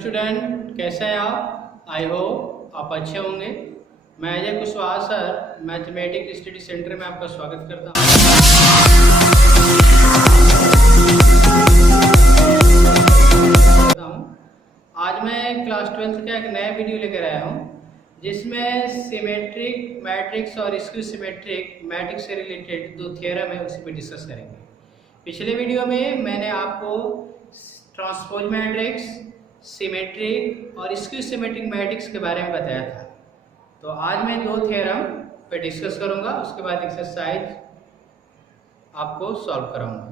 Student, कैसे हैं आप? आई होप आप अच्छे होंगे। मैं Ajay Kushwaha sir mathematics study centre में आपका स्वागत करता हूँ। आज मैं क्लास 12th का एक नया वीडियो लेकर आया हूँ जिसमें सिमेट्रिक मैट्रिक्स और स्क्यू सिमेट्रिक मैट्रिक्स से रिलेटेड दो थ्योरम है, उसी पे डिस्कस करेंगे। पिछले वीडियो में मैंने आपको ट्रांसपोज मैट्रिक्स, सिमेट्रिक और स्क्यू सिमेट्रिक मैट्रिक्स के बारे में बताया था। तो आज मैं दो थ्योरम पे डिस्कस करूंगा, उसके बाद एक्सरसाइज आपको सॉल्व कराऊंगा।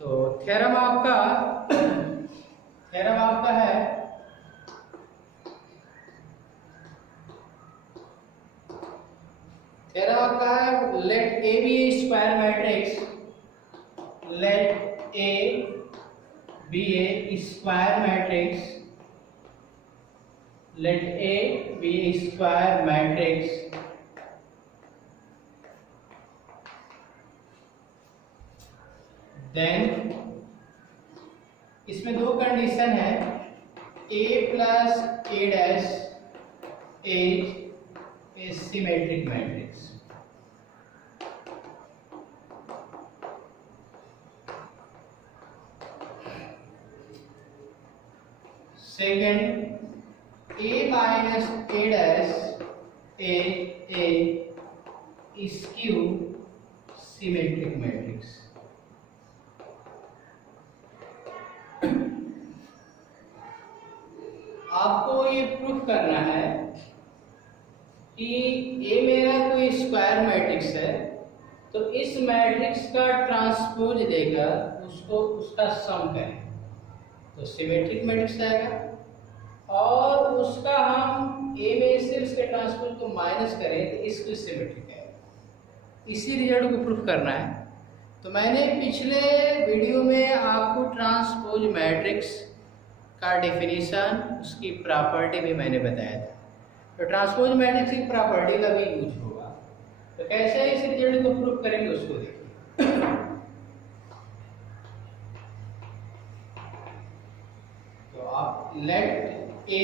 तो थ्योरम आपका है let A be a square matrix, let A be a square matrix, let A be a square matrix then इसमें दो कंडीशन है, A plus A dash is a symmetric matrix। Second, A minus A dash is a skew symmetric matrix। आपको ये proof करना है कि A मेरा कोई स्क्वायर मैट्रिक्स है, तो इस मैट्रिक्स का ट्रांसपोज देकर उसको उसका सम करें तो सिमेट्रिक मैट्रिक्स आएगा, और उसका हम A में से उसके ट्रांसपोज को माइनस करें तो इसको सिमेट्रिक है। इसी रिजल्ट को प्रूफ करना है। तो मैंने पिछले वीडियो में आपको ट्रांसपोज मैट्रिक्स का डेफिनेशन, उसकी प्रॉपर्टी भी मैंने बताया था। तो ट्रांसपोज मैट्रिक्स की प्रॉपर्टी का भी यूज होगा। तो कैसे इस रिजल्ट को प्रूफ करेंगे उसको देखिए। तो आप late A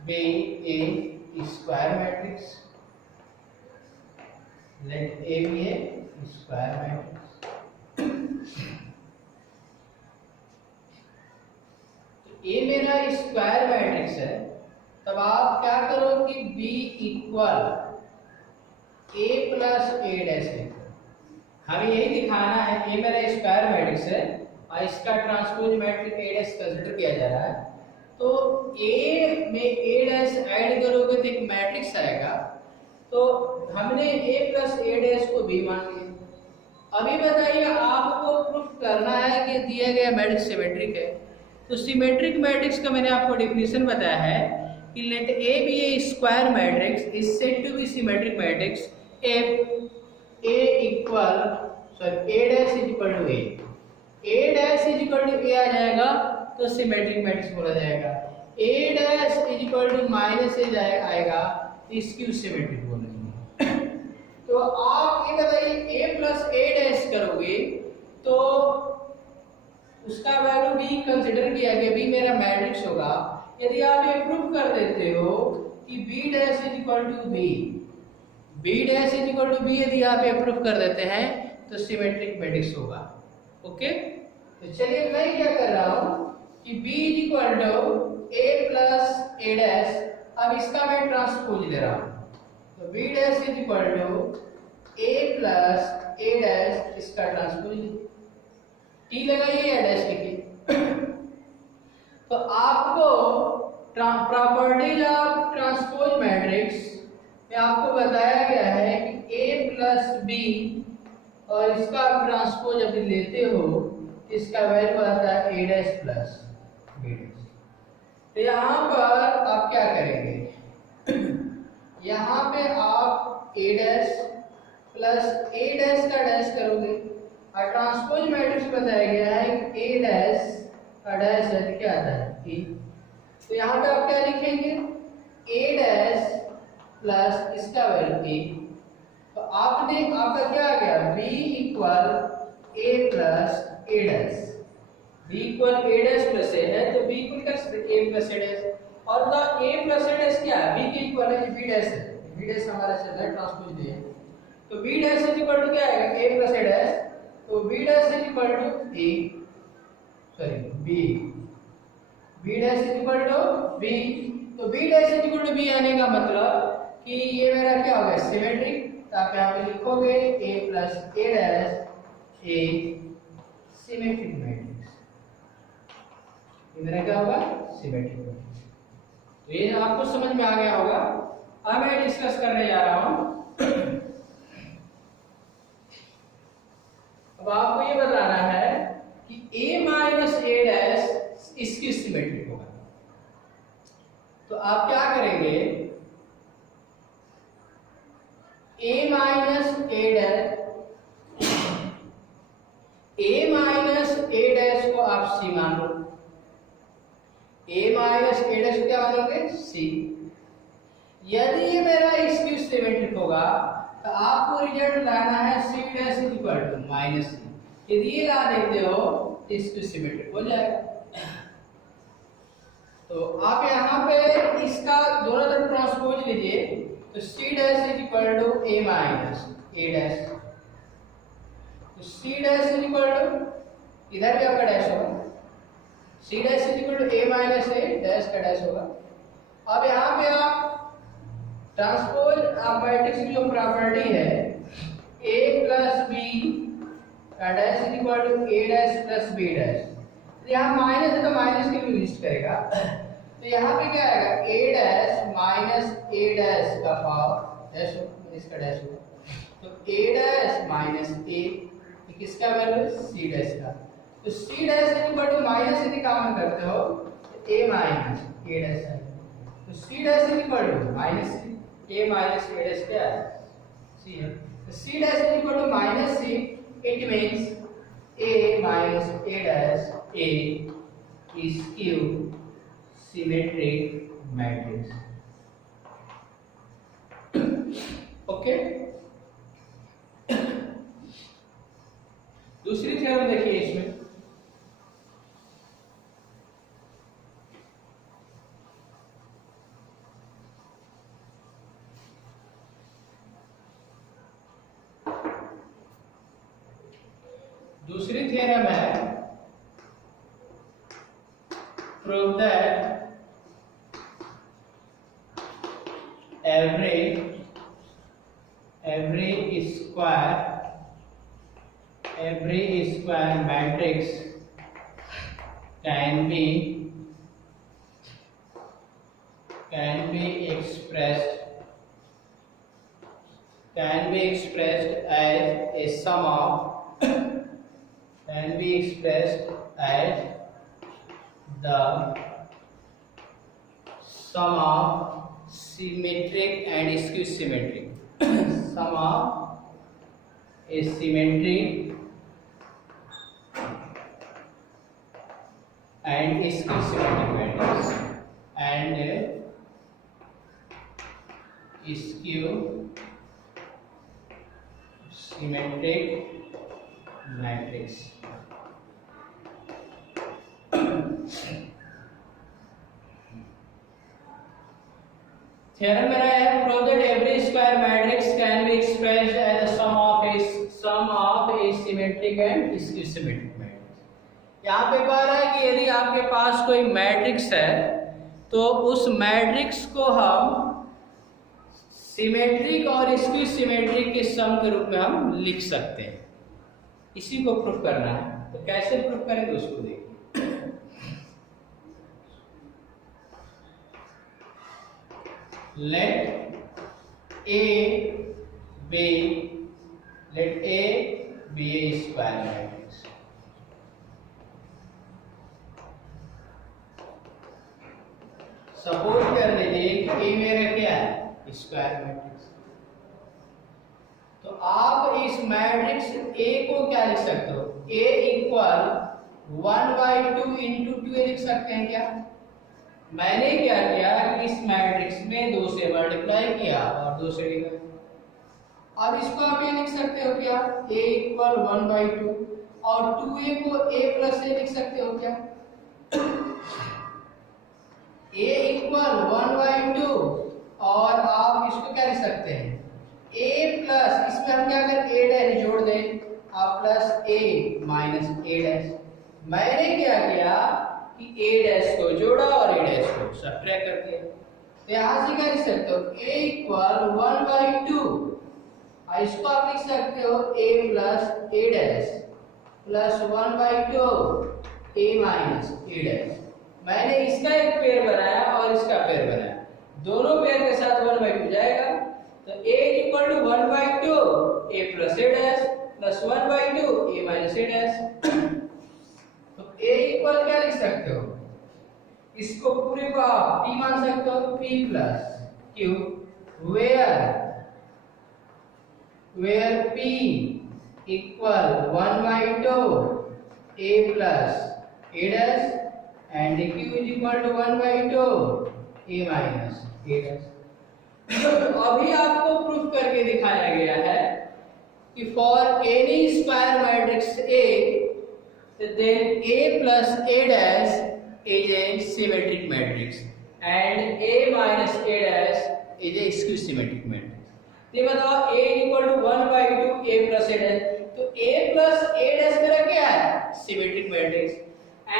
be a square matrix, let A be a square matrix। तो A मेरा स्क्वायर मैट्रिक्स है, तब आप क्या करो कि B equal A plus A dash लिखो। हमें यही दिखाना है, A मेरा स्क्वायर मैट्रिक्स है और इसका transpose matrix A dash consider किया जा रहा है। तो A में A डैश ऐड करोगे तो एक मैट्रिक्स आएगा। तो हमने A प्लस A डैश को B मान लिया। अभी बताइए, आपको प्रूफ करना है कि दिया गया मैट्रिक्स सिमेट्रिक है। तो सिमेट्रिक मैट्रिक्स का मैंने आपको डेफिनेशन बताया है कि let A be a square matrix is said to be symmetric matrix if A equal A dash is equal to A dash is equal to A आ जाएगा तो सिमेट्रिक मैट्रिक्स बोला जाएगा। A dash is equal to minus A आएगा तो skew symmetric बोलेंगे। तो आप ये बताइए, A प्लस A डैश करोगे तो उसका वैल्यू B कंसीडर किया गया, B मेरा मैट्रिक्स होगा। यदि आप ये प्रूफ कर देते हो कि B dash is equal to B dash is equal to B, यदि आप ये प्रूफ कर देते हैं तो सिमेट्रिक मैट्रिक्स होगा। ओके, तो चलिए मैं क्या कर रहा हूं कि B is equal to A plus A dash, अब इसका मैं ट्रांसपोज ले रहा हूं। तो B dash is equal to A plus A dash, इसका ट्रांसपोज T लगाइए या डैश लिखिए। तो आपको प्रॉपर्टीज ऑफ ट्रांसपोज मैट्रिक्स में आपको बताया गया है कि A प्लस B और इसका ट्रांसपोज अभी लेते हो, इसका वैल्यू आता है A dash plus B dash. तो यहाँ पर आप क्या करेंगे, यहाँ पे आप A dash plus A dash का डैश करोगे, और ट्रांसपोज मैट्रिक्स बताया गया है कि A डैश का डैश है क्या आता है E। तो यहाँ पे आप क्या लिखेंगे, A डैश प्लस इसका वैल्यू E। तो आपका क्या आ गया, B equal A plus A dash. b equal a dash plus a है, तो b इक्वल कर सकते प्लस ए डैश, और the A plus A dash क्या है, बी के इक्वल है, बी डैश है, बी डैश हमारा चल रहा है ट्रांसपोज दिया है, तो B dash is equal to क्या आएगा, ए प्लस ए डैश, तो B dash is equal to A, sorry B, B dash is equal to B, तो B dash is equal to B आने का मतलब कि ये मेरा क्या होगा, सिमेट्रिक, तो आप यहाँ पे लिखोगे ए plus A dash A symmetric matrix, ये मेरा क्या होगा, सिमेट्रिक मैट्रिक्स। तो ये आपको समझ में आ गया होगा। अब मैं डिस्कस करने जा रहा हूं, अब आपको ये बताना है कि a माइनस ए डैश इसकी सिमेट्रिक होगा। तो आप क्या करेंगे, a minus A dash, a minus A dash को आप c मान लो, a माइनस ए डैश क्या मानोगे, c। यदि ये मेरा इसकी सिमेट्रिक होगा तो आपको रिजल्ट लाना है c dash is equal to minus c। यदि ये ला देते हो तो इसकी सिमेट्रिक हो जाएगा। तो आप यहाँ पे इसका दोनों तरफ ट्रांसपोज लीजिए, तो c dash is equal to a minus A dash, तो c dash is equal to, इधर भी आपका डैश होगा, c dash is equal to a minus A dash का डैश होगा। अब यहाँ पे आप ट्रांसपोज मैट्रिक्स की जो प्रॉपर्टी है a प्लस बी का dash is equal to a dash plus b dash, तो यहाँ माइनस है तो माइनस के लिए लिस्ट करेगा, तो यहाँ पे क्या आएगा, a dash minus a dash का पावर डैश इसका डैश होगा, तो a डैश माइनस a, किसका वैल्यू, c डैश का, तो c dash is equal to minus यदि कॉमन करते हो तो a माइनस a डैश है, तो c dash is equal to minus a minus a dash क्या है, c है, तो c dash is equal to minus c, it means a minus a dash a is Q symmetric matrix। Okay, दूसरी theorem देखिए इसमें, दूसरी theorem है, prove that every square matrix can be expressed as a sum of the sum of symmetric and skew symmetric sum of a symmetric and skew symmetric matrix and skew symmetric matrix। Theorem मेरा है, prove that every square matrix can be expressed as a sum of a symmetric and skew symmetric matrix। यहाँ पे कह रहा है कि यदि आपके पास कोई मैट्रिक्स है तो उस मैट्रिक्स को हम सिमेट्रिक और स्क्यू सिमेट्रिक के सम के रूप में हम लिख सकते हैं, इसी को प्रूफ करना है। तो कैसे प्रूफ करेंगे उसको देखिए। let A be a square matrix। Suppose कर लीजिए कि A मेरा क्या है, स्क्वायर मैट्रिक्स। तो आप इस मैट्रिक्स A को क्या लिख सकते हो, A इक्वल 1/2 इंटू 2 लिख सकते हैं क्या। मैंने क्या किया कि इस मैट्रिक्स में 2 से मल्टीप्लाई किया और 2 से डिवाइड। अब इसको आप ये लिख सकते हो क्या, a इक्वल 1/2 और 2a को a प्लस a लिख सकते हो क्या। इक्वल 1/2 और आप इसको क्या लिख सकते हैं a प्लस, इसमें हम क्या करें a डैश जोड़ दें आप plus a minus a dash. मैंने क्या किया कि a डैश को जोड़ा और a डैश को सब्ट्रैक्ट कर दिया। तो यहाँ से क्या लिख सकते हो a इक्वल 1/2, इसको आप लिख सकते हो a plus a dash plus 1/2 a minus a dash. मैंने इसका एक पेयर बनाया और इसका पेयर बनाया, दोनों पेयर के साथ 1/2 जाएगा। तो a equal to 1/2 a plus a dash plus 1/2 a minus a dash. तो a इक्वल क्या लिख सकते हो, इसको पूरे को आप p मान सकते हो p plus q, where p equal 1/2 a plus a dash and q is equal to 1/2 a minus a dash. अभी आपको प्रूफ करके दिखाया गया है कि for N E square matrix A, then A plus A dash is a symmetric matrix and A minus A dash is a skew symmetric matrix। ये बताओ A equal to 1/2 A plus A dash, तो A plus A dash मेरा क्या है symmetric matrix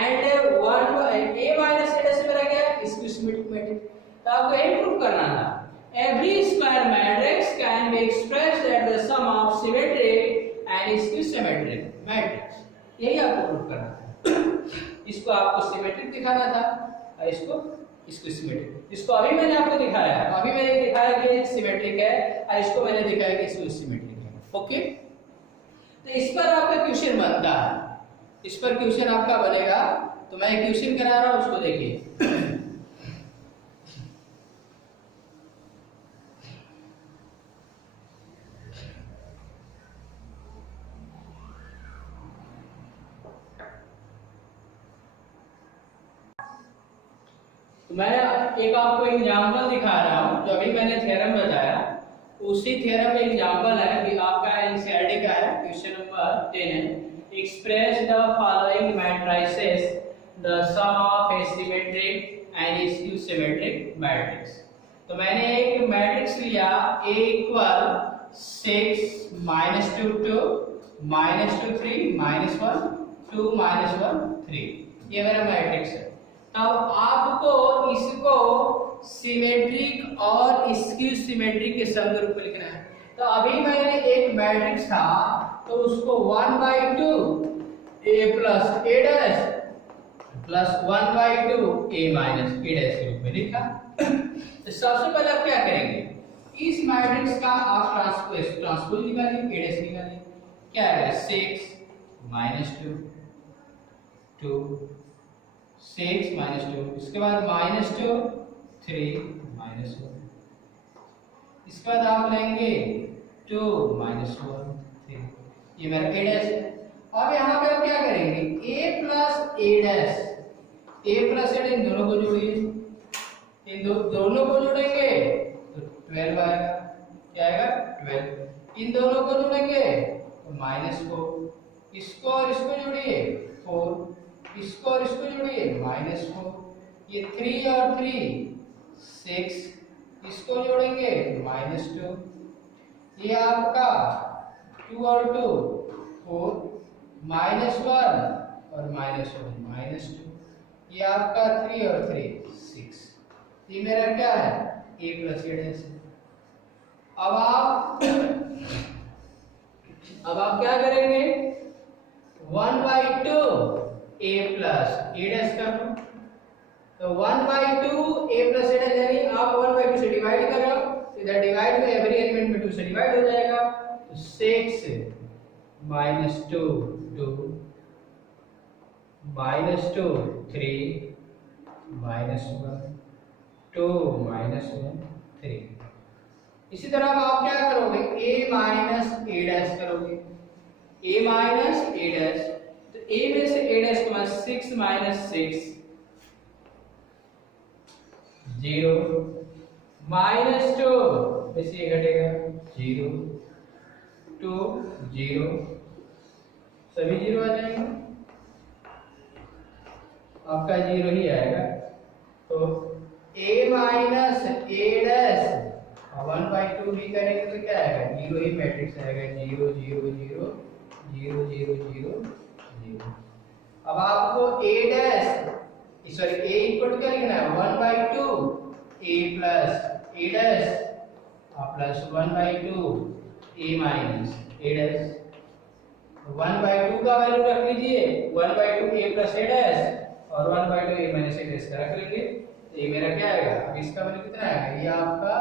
and A minus A dash मेरा क्या है skew symmetric matrix। तो आपको यही प्रूफ करना था every square matrix can be expressed as the sum of symmetric and skew symmetric matrix। यही आपको प्रूफ करना था। इसको आपको सिमेट्रिक दिखाना था और इसको सिमेट्रिक। इसको अभी मैंने आपको दिखाया, अभी मैंने दिखाया कि सिमेट्रिक है और इसको मैंने दिखाया कि इसको सिमेट्रिक है। ओके, तो इस पर आपका क्वेश्चन बनता है, इस पर क्वेश्चन आपका बनेगा। तो मैं क्वेश्चन करा रहा हूं, उसको देखिए। मैं एक आपको एग्जांपल दिखा रहा हूं, जो अभी मैंने थ्योरम बताया उसी थ्योरम में एग्जांपल है कि आपका एनसीईआरटी का है, क्वेश्चन नंबर 10 है। Express the following matrices the sum of a symmetric and skew symmetric matrix. तो मैंने एक मैट्रिक्स लिया A इक्वल 6 -2 2 -2 3 -1 2 -1 3, ये मेरा मैट्रिक्स है। तब आपको इसको सिमेट्रिक और स्क्यू सिमेट्रिक के शब्द रूप में लिखना है। तो अभी मैंने एक मैट्रिक्स था तो उसको 1/2 a plus a dash plus 1/2 a minus a dash के रूप में लिखा। तो सबसे पहले आप क्या करेंगे, इस मैट्रिक्स का आप ट्रांसपोज निकालिए, a डैश निकालिए। क्या है 6 -2 2 6 -2, इसके बाद -2 3 -1, इसके बाद आप लेंगे 2 -1 3, ये मेरा a डैश है। अब यहाँ पे आप क्या करेंगे a plus a dash, a plus a इन दोनों को जोड़िए, इन दोनों को जोड़ेंगे तो 12 आएगा। क्या आएगा 12। इन दोनों को जोड़ेंगे तो -4, इसको और इसको जोड़िए 4, इसको और इसको जोड़िए -4, ये 3 और 3 6, इसको जोड़ेंगे -2, ये आपका 2 और 2 4 -1 और -1 -2, ये आपका 3 और 3 6, ये मेरा क्या है a प्लस a डैश। अब आप क्या करेंगे 1/2 a प्लस a डैश कर लो। तो 1/2 a प्लस a डैश यानी आप 1/2 से डिवाइड कर रहे हो, तो इधर डिवाइड में एवरी एलिमेंट में 2 से डिवाइड हो जाएगा। तो 6 -2 2 -2 3 -1 2 -1 3। इसी तरह आप क्या करोगे a माइनस a डैश करोगे, a माइनस a डैश, तो a में से a डैश को 6 -6 0 -2 में से ये घटेगा 0 2 0, सभी 0 आ जाएंगे, आपका 0 ही आएगा। तो ए माइनस ए डैश 1/2 भी करेंगे तो क्या आएगा, जीरो ही मैट्रिक्स आएगा, 0 0 0 0 0 0 0। अब आपको ए डैश सॉरी ए इक्वल क्या लिखना है, 1/2 ए plus A dash plus 1/2 A minus A dash. 1/2 का वैल्यू रख लीजिए, 1/2 ए प्लस ए डैश और 1/2 ए माइनस ए डैश का रख लेंगे, तो ये मेरा क्या आएगा, अब इसका वैल्यू कितना आएगा, ये आपका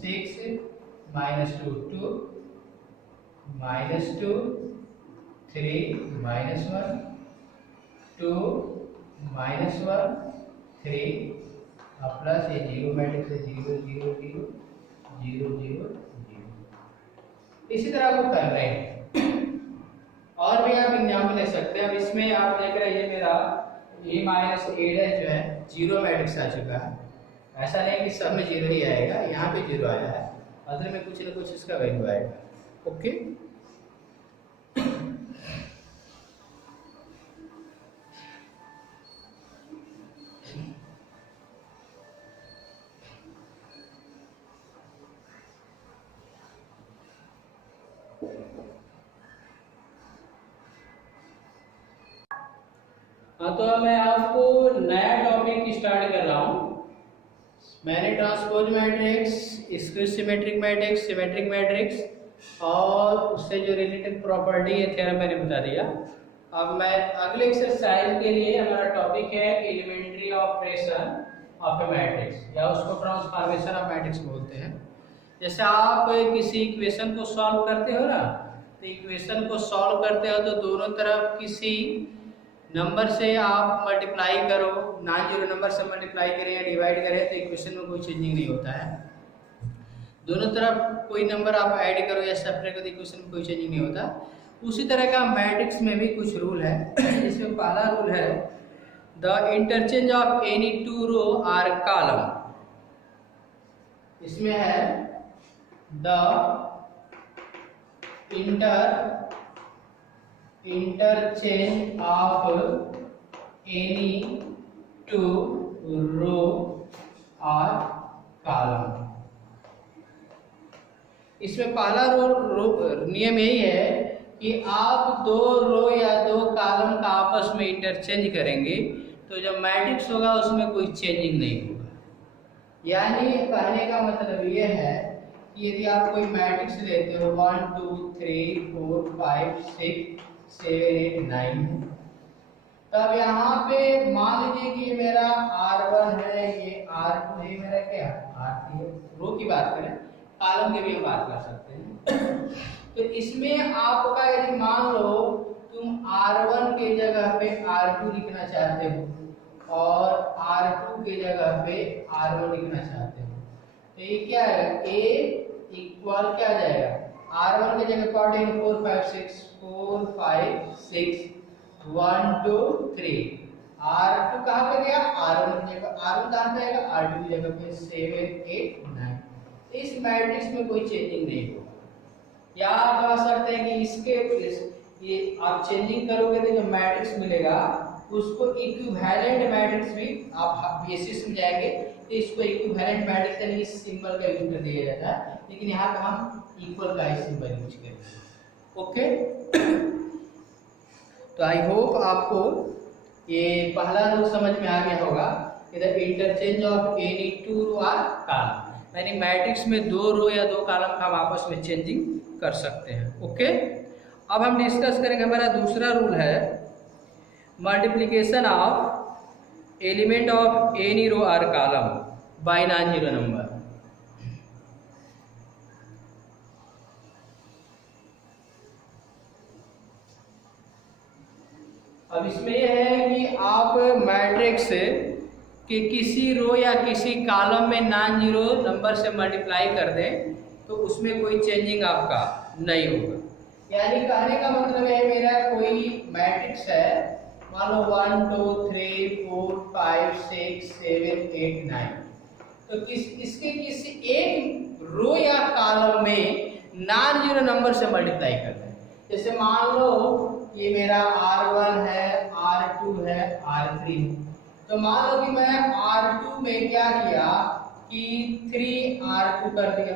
6 minus 2 2 minus 2 3 minus 1 2 minus 1 3 plus ये जीरो मैट्रिक्स है, 0 0 0 0 0 0। इसी तरह आपको कर रहे हैं, और भी आप एग्जाम्पल ले सकते हैं। अब इसमें आप देख रहे हैं ये मेरा ए माइनस ए डैश जो है जीरो मैट्रिक्स आ चुका है। ऐसा नहीं कि सब में जीरो ही आएगा, यहाँ पे जीरो आया है, अदर में कुछ ना कुछ इसका वैल्यू आएगा। ओके, हाँ तो मैं आपको नया टॉपिक स्टार्ट कर रहा हूँ। मैंने transpose matrix, skew symmetric matrix, symmetric matrix और उससे जो रिलेटेड प्रॉपर्टी है थ्योरम मैंने बता दिया। अब मैं अगले एक्सरसाइज के लिए हमारा टॉपिक है elementary operation of a matrix, या उसको ट्रांसफॉर्मेशन ऑफ मैट्रिक्स बोलते हैं। जैसे आप किसी इक्वेशन को सॉल्व करते हो ना, तो इक्वेशन को सॉल्व करते हो तो दोनों तरफ किसी नंबर से आप मल्टीप्लाई करो, नॉन जीरो नंबर से मल्टीप्लाई करें या डिवाइड करें तो इक्वेशन में कोई चेंजिंग नहीं होता है। दोनों तरफ कोई नंबर आप ऐड करो या सब्ट्रैक्ट करो तो इक्वेशन में कोई चेंजिंग नहीं होता। उसी तरह का मैट्रिक्स में भी कुछ रूल है। इसमें पहला रूल है the interchange of any two row or column. इसमें है the interchange of any two row or column। इसमें पहला नियम यही है कि आप दो रो या दो कॉलम का आपस में इंटरचेंज करेंगे तो जब मैट्रिक्स होगा उसमें कोई चेंजिंग नहीं होगा। यानी कहने का मतलब ये है कि यदि आप कोई मैट्रिक्स लेते हो 1 2 3 4 5 6 7 8 9, तब यहाँ पे मान लीजिए कि ये मेरा R1 है, ये R2 है, मेरा क्या R3 है। रो की बात करें, कॉलम की भी हम बात कर सकते हैं। तो इसमें आपका यदि मान लो तुम R1 के जगह पे R2 लिखना चाहते हो और R2 के जगह पे R1 लिखना चाहते हो, तो ये क्या है, A इक्वल क्या जाएगा, R1 की जगह 4 5 6 4 5 6 1 2 3, R2 कहाँ पे गया, R1 की जगह, R1 कहाँ पे आएगा, R2 की जगह पे 7 8 9। इस मैट्रिक्स में कोई चेंजिंग नहीं होगा। या आप कह सकते हैं कि इसके ये आप चेंजिंग करोगे तो जो मैट्रिक्स मिलेगा उसको इक्विवेलेंट मैट्रिक्स भी आप बेसिस में जाएंगे तो इसको इक्विवेलेंट मैट्रिक्स यानी इस सिंबल का यूज कर दिया जाता है, लेकिन यहाँ पे हम इक्वल का ही सिंबल यूज करेंगे। ओके, तो आई होप आपको ये पहला रूल समझ में आ गया होगा। इधर interchange of any two row or column, यानी मैट्रिक्स में दो रो या दो कॉलम का हम आपस में चेंजिंग कर सकते हैं। ओके, अब हम डिस्कस करेंगे, हमारा दूसरा रूल है multiplication of element of any row or column by non zero number. अब इसमें यह है कि आप मैट्रिक्स कि किसी रो या किसी कॉलम में नॉन जीरो नंबर से मल्टीप्लाई कर दें तो उसमें कोई चेंजिंग आपका नहीं होगा। यानी कहने का मतलब है मेरा कोई मैट्रिक्स है, मान लो 1 2 3 4 5 6 7 8 9, तो इसके किसी एक रो या कॉलम में नॉन जीरो नंबर से मल्टीप्लाई कर दें। जैसे मान लो ये मेरा R1 है, R2 है, R3 है, तो मान लो कि मैं R2 में क्या किया कि 3r2 कर दिया।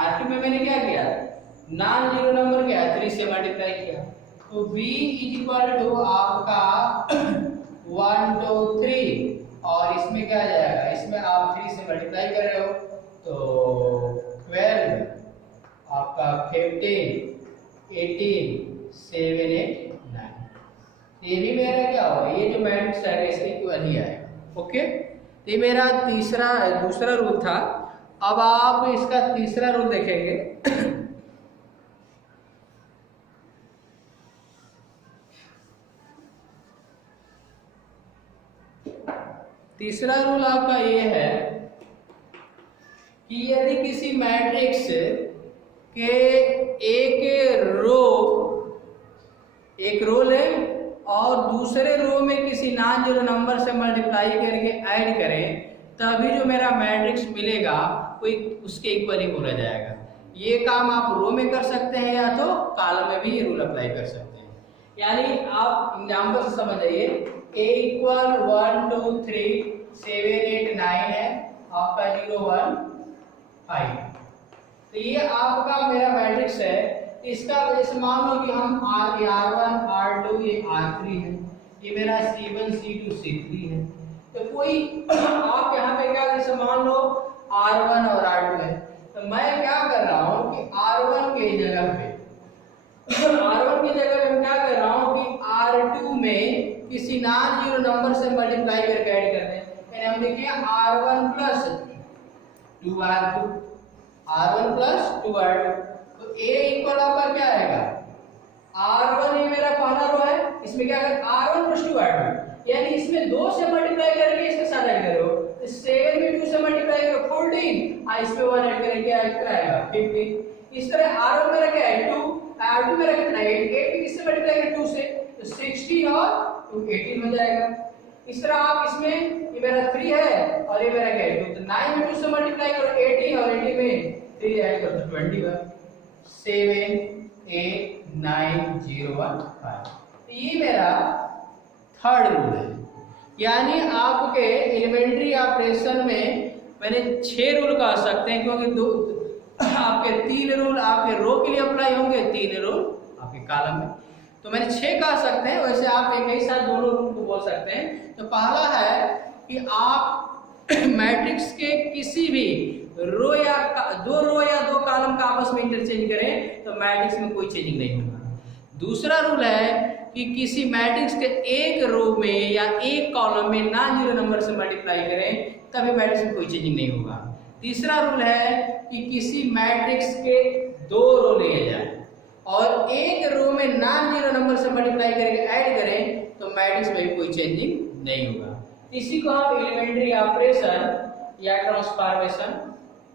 r2 में मैंने क्या किया, नॉन जीरो नंबर क्या 3 से मल्टीप्लाई किया, तो b इक्वल टू आपका 1 2 3 और इसमें क्या जाएगा, इसमें आप 3 से मल्टीप्लाई कर रहे हो तो 12 आपका 15 18 7 8 9, ये भी मेरा क्या होगा, ये जो मैट्रिक्स है इसके इक्वल ही आएगा। ओके, ये मेरा दूसरा रूल था। अब आप इसका तीसरा रूल देखेंगे। तीसरा रूल आपका ये है कि यदि किसी मैट्रिक्स के एक रो ले और दूसरे रो में किसी नॉन जीरो नंबर से मल्टीप्लाई करके ऐड करें, तभी जो मेरा मैट्रिक्स मिलेगा वो उसके इक्वल ही बोला जाएगा। ये काम आप रो में कर सकते हैं या तो कॉलम में भी ये रूल अप्लाई कर सकते हैं। यानी आप एग्जाम्पल से समझ जाइए, a इक्वल 1 2 3 7 8 9 है, आपका 0 1 5, तो ये आपका मेरा मैट्रिक्स है। इसका जैसे मान लो कि हम R1 R2 ये R3 है, ये मेरा C1 C2 C3 है, तो कोई आप यहाँ पे क्या, जैसे मान लो R1 और R2 है, तो मैं क्या कर रहा हूँ कि R1 की जगह पे मैं क्या कर रहा हूँ कि R2 में किसी नॉन जीरो नंबर से मल्टीप्लाई करके ऐड कर दें। यानी हम देखिए R1 प्लस 2R2, तो A इक्वल आपका क्या आएगा, R1 ये मेरा पहला रो है, इसमें क्या कर R1 प्लस 2R2, यानी इसमें 2 से मल्टीप्लाई करके इसके साथ ऐड करो, 7 में 2 से मल्टीप्लाई करो 14, इसमें 1 ऐड करके कितना आएगा 15। इस तरह R1 मेरा क्या है 2, R2 मेरा कितना है 8 में किससे मल्टीप्लाई करें 2 से, तो 16 और 18 हो जाएगा। इस तरह आप इसमें ये मेरा 3 है और ये मेरा क्या है 2, तो 9 में 2 से मल्टीप्लाई करो 18 और 80 में 3 ऐड करो तो 21, 7 8 9 0 1 5। तो ये मेरा थर्ड रूल है। यानी आपके एलिमेंट्री ऑपरेशन में मैंने 6 रूल कह सकते हैं, क्योंकि आपके 3 रूल आपके रो के लिए अप्लाई होंगे, 3 रूल आपके कॉलम में, तो मैंने 6 कह सकते हैं। वैसे आप एक ही साथ दोनों रूल को बोल सकते हैं। तो पहला है कि आप मैट्रिक्स के किसी भी रो या 2 कॉलम का आपस में इंटरचेंज करें तो मैट्रिक्स में कोई चेंजिंग नहीं होगा। दूसरा रूल है कि किसी मैट्रिक्स के एक रो में या एक कॉलम में नॉन जीरो नंबर से मल्टीप्लाई करें तभी मैट्रिक्स में कोई चेंजिंग नहीं होगा। तीसरा रूल है कि किसी मैट्रिक्स के 2 रो लिए जाए और एक रो में नॉन जीरो नंबर से मल्टीप्लाई करके ऐड करें तो मैट्रिक्स में भी कोई चेंजिंग नहीं होगा। इसी को हम एलिमेंट्री ऑपरेशन या ट्रांसफॉर्मेशन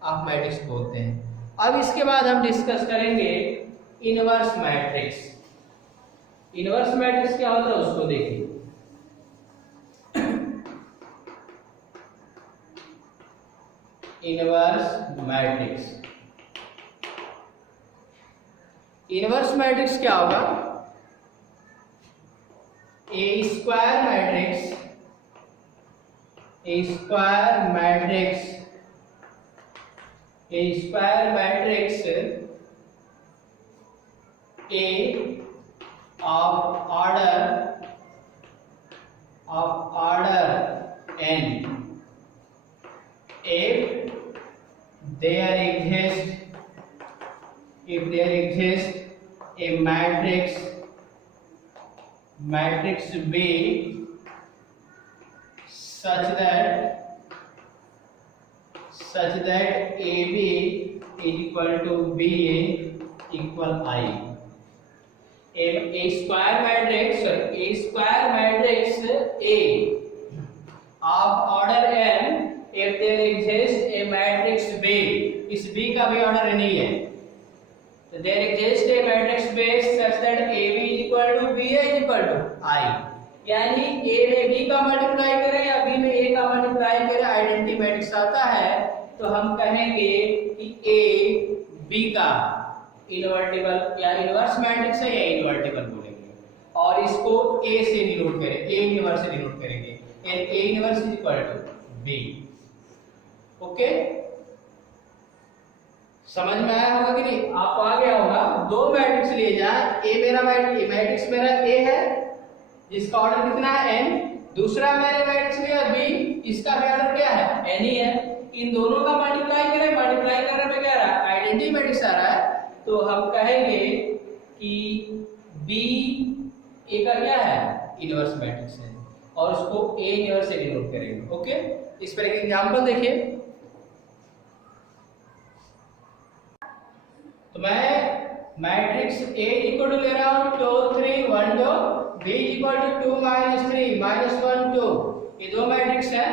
ऑफ मैट्रिक्स बोलते हैं। अब इसके बाद हम डिस्कस करेंगे इनवर्स मैट्रिक्स। इनवर्स मैट्रिक्स क्या होता है उसको देखिए। इनवर्स मैट्रिक्स क्या होगा, A square matrix A of order n if there exists a matrix B such that AB is equal to BA equal I. A square matrix A of order n if there exists a matrix B, इस B का भी order नहीं है, तो there exists a matrix B such that AB is equal to BA is equal to I, यानी A में B का multiply करें या B में A का मल्टीप्लाई करें आइडेंटिटी मैट्रिक्स आता है, तो हम कहेंगे कि A B का इनवर्टिबल या इनवर्स मैट्रिक्स है या इनवर्टिबल बोलेंगे और इसको A से डिनोट करें, A इनवर्स से डिनोट करेंगे। and A inverse is equal to B. Okay, समझ में आया होगा कि नहीं? आपको आ गया होगा। दो मैट्रिक्स लिए जाए, ए मेरा मैट्रिक्स मेरा ए है जिसका ऑर्डर कितना है n, दूसरा मैंने मैट्रिक्स लिया बी, इसका भी ऑर्डर क्या है n ही है। इन दोनों का मल्टीप्लाई करें, मल्टीप्लाई करने पे क्या आ रहा है आइडेंटिटी मैट्रिक्स आ रहा है, तो हम कहेंगे कि बी ए का क्या है इनवर्स मैट्रिक्स है और उसको ए इनवर्स से डिनोट करेंगे। ओके, इस पर एक एग्जांपल देखिए। तो मैं मैट्रिक्स A इक्वल टू ले रहा हूं 2 3 1 2, B इक्वल टू 2 -3 -1 2, ये दो मैट्रिक्स है।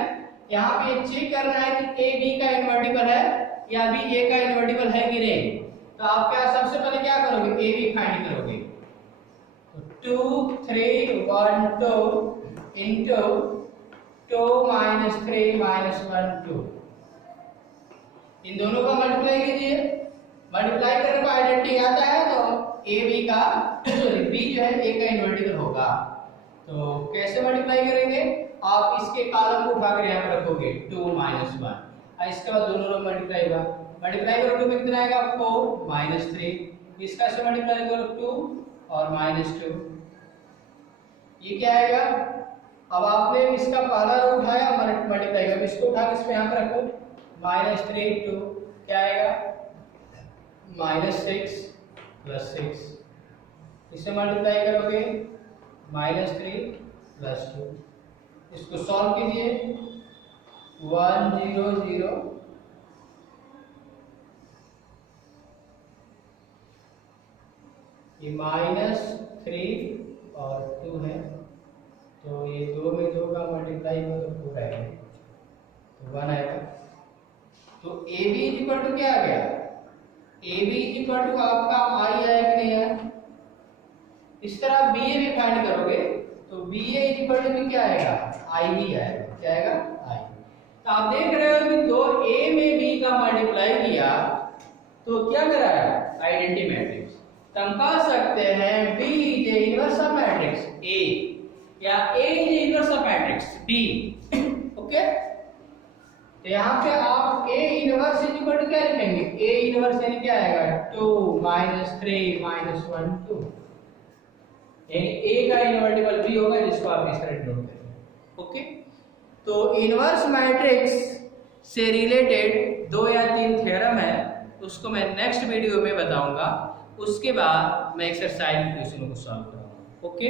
यहाँ पे चेक करना है कि A B का इनवर्टिबल है या B A का इनवर्टिबल है कि नहीं। तो आप क्या सबसे पहले क्या करोगे, A B फाइंड करोगे। तो 2 3 1 2 into 2 -3 -1 2, इन दोनों का मल्टीप्लाई कीजिए। मल्टीप्लाई करने पर आइडेंटिटी आता है तो ए बी का सॉरी बी जो है ए का इन्वर्टिबल होगा। तो कैसे मल्टीप्लाई करेंगे, आप इसके कॉलम को उठाकर यहाँ पर रखोगे 2 -1, और इसके बाद दोनों में मल्टीप्लाई होगा। मल्टीप्लाई करो 2 में कितना आएगा 4 -3, इसका से मल्टीप्लाई करो 2 और -2, ये क्या आएगा। अब आपने इसका पहला रो उठाया मल्टीप्लाई करो, इसको उठा के इसमें यहाँ पर रखो -3 2, क्या आएगा -6 + 6, इसे मल्टीप्लाई करोगे -3 + 2, इसको सॉल्व कीजिए 1 0 0, ये -3 और 2 है, तो ये 2 में 2 का मल्टीप्लाई हो तो 4 आएगा, तो 1 आएगा। तो ए बी इक्वल टू क्या आ गया, ए बी इक्वल टू आपका आई आया कि नहीं आया। इस तरह बी ए भी फाइंड करोगे तो बी ए इक्वल टू क्या आएगा आई ही आएगा, क्या आएगा आई। तो आप देख रहे हो कि दो ए में बी का मल्टीप्लाई किया तो क्या करा है आइडेंटिटी मैट्रिक्स। तो हम कह सकते हैं B is A inverse of matrix A या A is A inverse of matrix B. Okay, तो यहाँ पे आप A इनवर्स इक्वल टू क्या लिखेंगे, A इनवर्स यानी क्या आएगा 2 -3 -1 2, A का इनवर्टिबल B होगा जिसको आप इस तरह डिनोट करेंगे। ओके, तो इनवर्स मैट्रिक्स से रिलेटेड 2 या 3 थ्योरम है, उसको मैं नेक्स्ट वीडियो में बताऊंगा। उसके बाद मैं एक्सरसाइज क्वेश्चन को सॉल्व कराऊंगा। ओके।